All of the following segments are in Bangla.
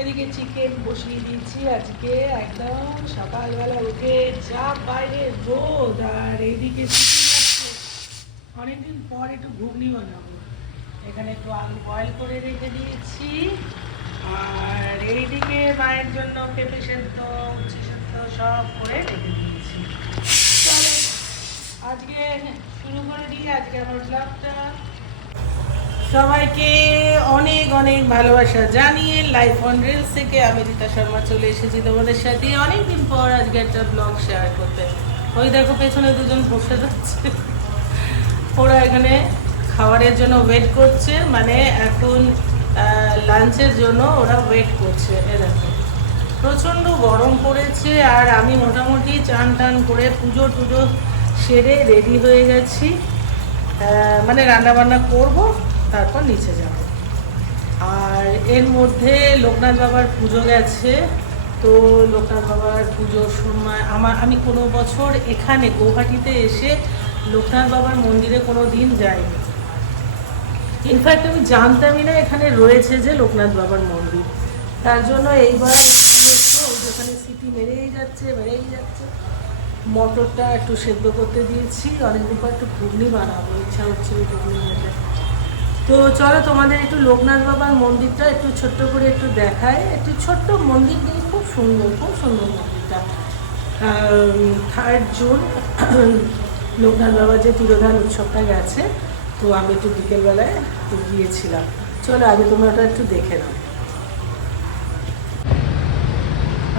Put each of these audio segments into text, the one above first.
এদিকে চিকেন বসিয়ে আজকে একদম সকালবেলা উঠে যা বাইরে রোদ, আর অনেকদিন পর একটু ঘুগনি বানাবো। এখানে একটু আলু বয়েল করে রেখে দিয়েছি। আর এইদিকে মায়ের জন্য পেঁপে সেদ্ধ, উচ্ছে সেদ্ধ সব করে রেখে দিয়েছি। সবাইকে অনেক অনেক ভালোবাসা জানিয়ে লাইফ অন রিলস থেকে আমি রীতা শর্মা চলে এসেছি তোমাদের সাথে। অনেকদিন পর আজকে একটা ব্লগ শেয়ার করতে। ওই দেখো পেছনে দুজন বসে যাচ্ছে। ওরা এখানে খাবারের জন্য ওয়েট করছে। মানে এখন লাঞ্চের জন্য ওরা ওয়েট করছে। এ দেখো, প্রচণ্ড গরম পড়েছে আর আমি মোটামুটি চান টান করে পুজো টুজো সেরে রেডি হয়ে গেছি। মানে রান্না বান্না করব, তারপর নিচে যাব। আর এর মধ্যে লোকনাথ বাবার পুজো গেছে। তো লোকনাথ বাবার পুজোর সময় আমার আমি কোনো বছর এখানে গৌহাটিতে এসে লোকনাথ বাবার মন্দিরে কোনো দিন যাইনি। ইনফ্যাক্ট আমি জানতামই না এখানে রয়েছে যে লোকনাথ বাবার মন্দির। তার জন্য এইবার এখানে একটু ওই যে সিটি মেরেই যাচ্ছে মেরেই যাচ্ছে। মটরটা একটু সেদ্ধ করতে দিয়েছি, অনেকদিন পর একটু ঘুগনি বানাবো, ইচ্ছা হচ্ছে ওই ঘুগনি খেতে। তো চলো তোমাদের একটু লোকনাথ বাবার মন্দিরটা একটু ছোট্ট করে একটু দেখায় একটু ছোট্ট মন্দির দিয়ে খুব সুন্দর খুব সুন্দর মন্দিরটা। থার্ড জুন লোকনাথ বাবার যে তিরোধান উৎসবটা গেছে, তো আমি একটু বিকেলবেলায় গিয়েছিলাম। চলো আগে তোমরা ওটা একটু দেখে নাও।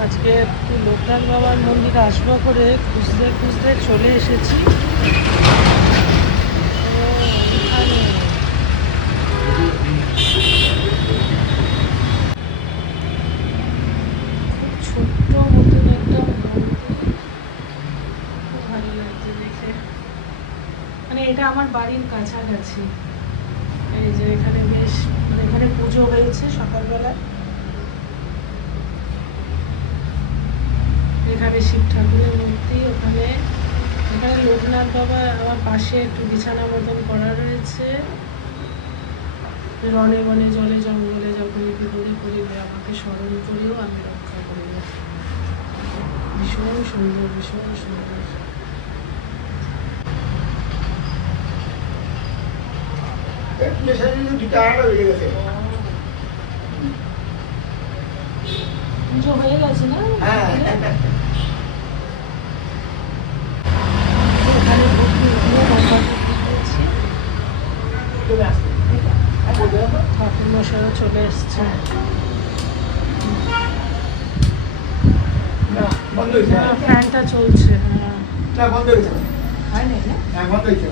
আজকে একটু লোকনাথ বাবার মন্দিরে আসব করে খুঁজতে খুঁজতে চলে এসেছি। ছোট্ট মতন একটা মন্দির। খুব ভালো লাগছে দেখে। মানে এটা আমার বাড়ির কাছাকাছি। এই যে এখানে বেশ মানে এখানে পুজো হয়েছে সকালবেলা এখানে শিব ঠাকুরের মূর্তি ওখানে এখানে লোকনাথ বাবা আমার পাশে একটু বিছানা মতন করা রয়েছে। রনে বনে জলে জঙ্গলে যখন বিপদে পড়িবে আমাকে স্মরণ করেও আমি রক্ষা করিব ভীষণ সুন্দর ভীষণ সুন্দর। পুজো হয়ে গেছে না? হ্যাঁ এখানে ভর্তি হয়ে মোমবাতি দিয়েছি ঠাকুর মশাইও চলে এসছে। বন্ধ হয়েছে হ্যাঁ, ফ্যানটা চলছে হ্যাঁ। বন্ধ হয়েছে। হ্যাঁ বন্ধ হয়েছে।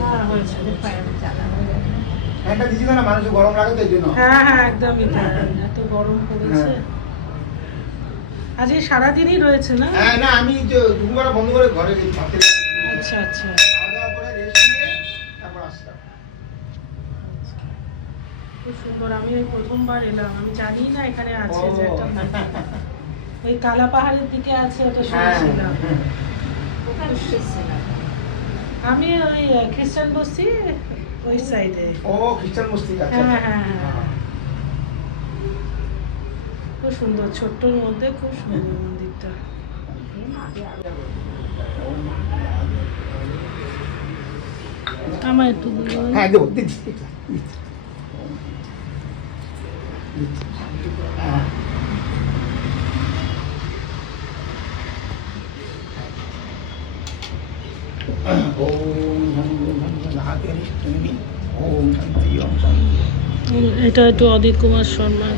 হ্যাঁ হয়েছে। ফ্যানটা দিচ্ছি না মানুষ গরম লাগে তো এই জন্য। হ্যাঁ হ্যাঁ একদমই এত গরম পড়েছে। হ্যাঁ। আজকে সারাদিনই রয়েছে না? হ্যাঁ না আমি দুপুরবেলা বন্ধ করে ঘরে আচ্ছা আচ্ছা খাওয়া দাওয়া করে রেস্ট নিয়ে তারপর আসলাম খুব সুন্দর। আমি এই প্রথমবার এলাম। আমি জানি না এখানে আছে যে একটা ওই কালা পাহাড়ের দিকে আছে ওটা হ্যাঁ। শুনেছিলাম। আমি ওই খ্রিস্টান বস্তি ওই সাইডে ও খ্রিস্টান মস্তিক আছে হ্যাঁ, হ্যাঁ, হ্যাঁ। খুব সুন্দর। ছোট্টর মধ্যে খুব সুন্দর মন্দিরটা। আমার একটু হ্যাঁ দেবো দিচ্ছি। এটা একটু অদিত কুমার শর্মা।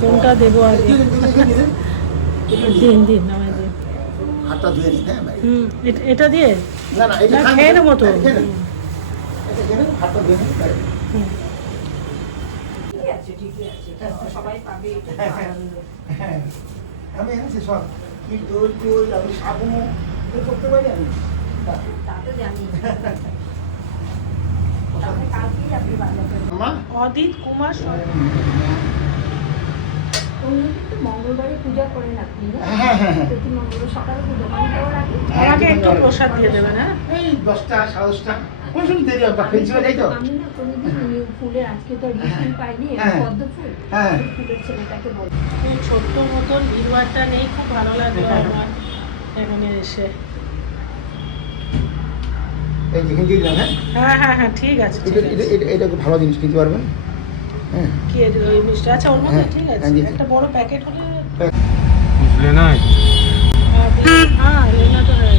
কোনটা দেবো আর দিন, দিন, দিন। দিন দিন আমায় দিন হাতটা ধুয়ে নিই হ্যাঁ এট- দিয়ে? না না এটা খেয়ে নেব তো। হ্যাঁ, হাতটা ধুয়ে। হ্যাঁ, আমি এনেছি সব। কি দই টই আমি সাবু করতে পারি আমি? কালকেই আপনি মা? অদিত কুমার সরকার। উনি কিন্তু মঙ্গলবারে পূজা করেন আপনি না প্রতি মঙ্গলবার সকালে তো দোকানে যাওয়ার আগে একটু প্রসাদ দিয়ে দেবেন হ্যাঁ? এই দশটা সাড়ে দশটা। কোন সময় দেরি হবে ফেন্সিও যাই তো? আমি না কোনোদিন ফুলের আজকে তো রিসিভ পাইনি। পদ্ম ফুল হ্যাঁ। ফুলের ছেলেটাকে বল। এই ছোট্ট মতন ভিড়ভাড়টা নেই খুব ভালো লাগল হ্যাঁ। আমার। এখানে এসে হ্যাঁ? হ্যাঁ হ্যাঁ হ্যাঁ ঠিক আছে এটা এটা ভালো জিনিস কিনতে পারবেন। কি এর ওই মিষ্টি আচ্ছা ওর মধ্যে হ্যাঁ, ঠিক আছে হ্যাঁ, জি। একটা বড় প্যাকেট হলে বুঝলে না हाँ भी- हाँ लेना तो है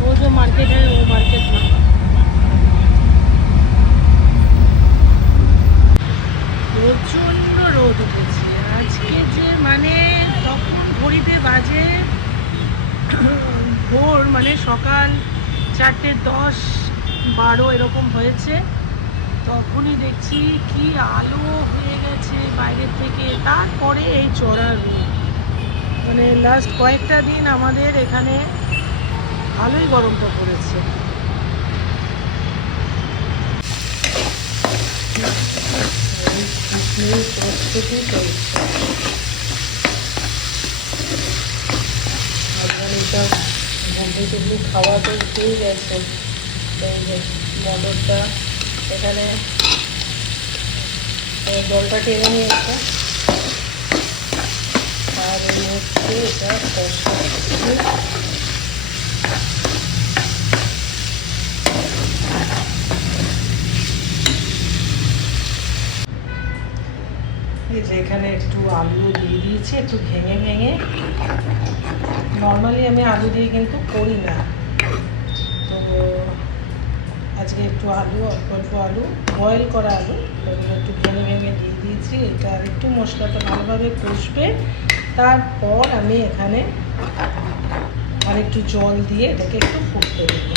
वो जो मार्केट है वो मार्केट में প্রচণ্ড রোদ উঠেছে আজকে যে মানে তখন ঘড়িতে বাজে ভোর মানে সকাল চারটে দশ বারো এরকম হয়েছে তখনই দেখছি কি আলো হয়ে গেছে বাইরের থেকে তারপরে এই চড়া রোদ মানে লাস্ট কয়েকটা দিন আমাদের এখানে ভালোই গরমটা পড়েছে খাওয়া তো উঠেই গেছে মটরটা এখানে জলটা টেনে নিয়েছে। আর এই হচ্ছে এটা এই এখানে একটু আলু দিয়ে দিয়েছি, একটু ভেঙে ভেঙে। নর্মালি আমি আলু দিয়ে কিন্তু করি না। আজকে একটু আলু অল্প অল্প আলু বয়েল করা আলু। এগুলো একটু ভেঙে ভেঙে দিয়ে দিয়েছি। এটা একটু মশলাটা ভালোভাবে কষবে। তারপর আমি এখানে আর একটু জল দিয়ে এটাকে একটু ফুটতে দেবো।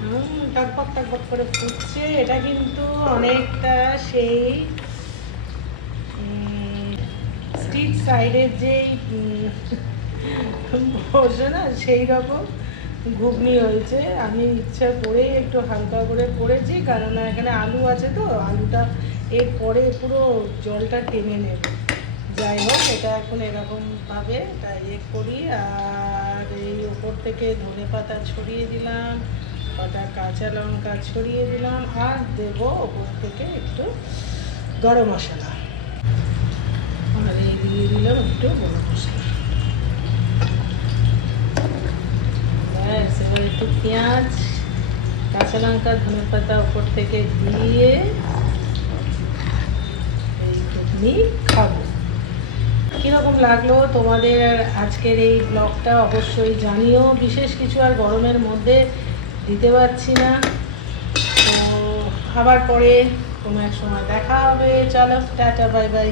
হুম, টকবক টকবক করে ফুটছে। এটা কিন্তু অনেকটা সেই স্ট্রিট সাইডের যেই বসে না সেই রকম। ঘুগনি হয়েছে। আমি ইচ্ছা করে একটু হালকা করে করেছি, কারণ এখানে আলু আছে তো, আলুটা এর পরে পুরো জলটা টেনে নেবে। যাই হোক, এটা এখন এরকমভাবে এটা ইয়ে করি, আর এই ওপর থেকে ধনে পাতা ছড়িয়ে দিলাম, কটা কাঁচা লঙ্কা ছড়িয়ে দিলাম, আর দেবো ওপর থেকে একটু গরম মশলা। আর এই দিয়ে দিলাম একটু গরম মশলা। একটু পেঁয়াজ, কাঁচা লঙ্কা, ধনে পাতা ওপর থেকে দিয়ে এই খাব। কীরকম লাগল তোমাদের আজকের এই ব্লগটা অবশ্যই জানিও। বিশেষ কিছু আর গরমের মধ্যে দিতে পারছি না। তো আবার পরে কোনো এক সময় দেখা হবে। চলো, টাটা, বাই বাই।